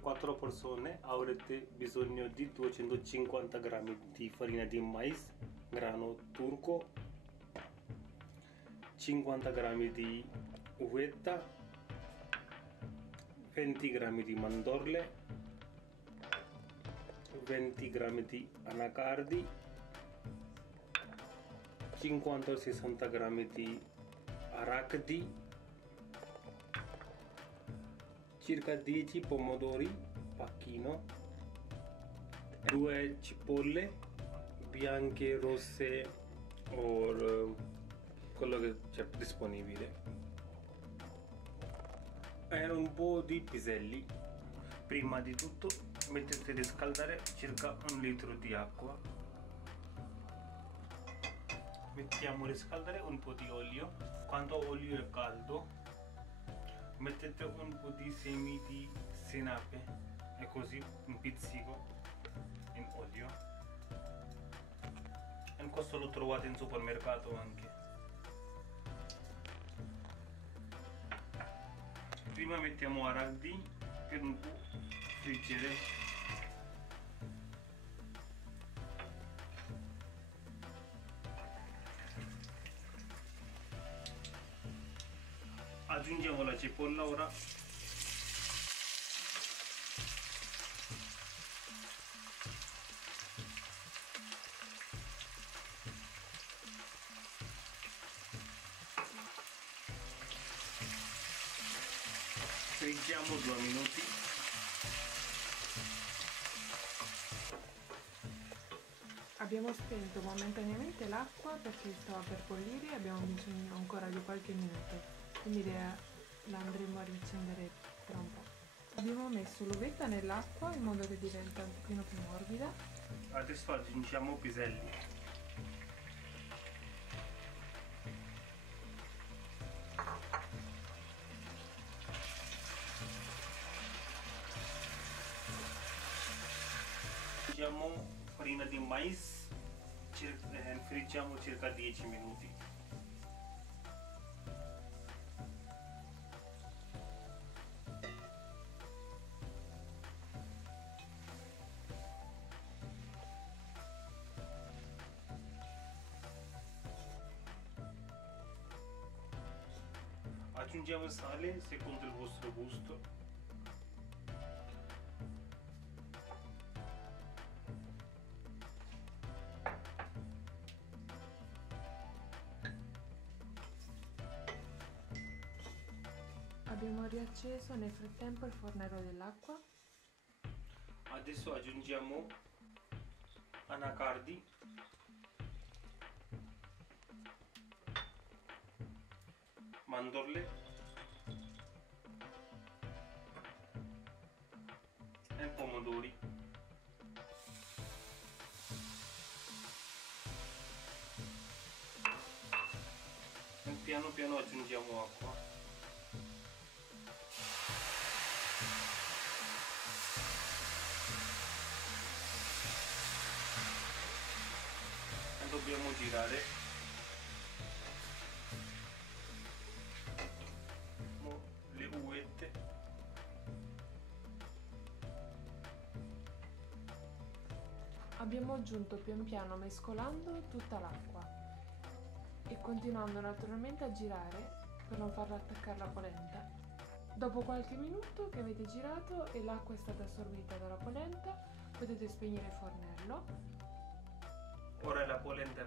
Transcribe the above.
per 4 persone avrete bisogno di 250 grammi di farina di mais grano turco, 50 grammi di uvetta, 20 grammi di mandorle, 20 grammi di anacardi, 50-60 grammi di arachidi, circa 10 pomodori pacchino, 2 cipolle bianche, rosse o quello che c'è disponibile e un po' di piselli. Prima di tutto mettete a riscaldare circa 1 litro di acqua, mettiamo a riscaldare un po' di olio. Quando l'olio è caldo mettete un po' di semi di senape e così un pizzico in olio, e questo lo trovate in supermercato anche. Prima mettiamo arachidi per un po' friggere. Aggiungiamo la cipolla ora. Friggiamo 2 minuti. Abbiamo spento momentaneamente l'acqua perché stava per bollire e abbiamo bisogno ancora di qualche minuto, quindi la andremo a riaccendere tra un po'. Abbiamo messo l'uvetta nell'acqua in modo che diventa un pochino più morbida. Adesso aggiungiamo piselli. Aggiungiamo farina di mais, friggiamo circa 10 minuti. Aggiungiamo sale secondo il vostro gusto. Abbiamo riacceso nel frattempo il fornello dell'acqua. Adesso aggiungiamo anacardi, mandorle e pomodori. E piano piano aggiungiamo acqua. Dobbiamo girare. Le uvette. Abbiamo aggiunto pian piano mescolando tutta l'acqua e continuando naturalmente a girare per non farla attaccare la polenta. Dopo qualche minuto che avete girato e l'acqua è stata assorbita dalla polenta, potete spegnere il fornello. Ora la polenta è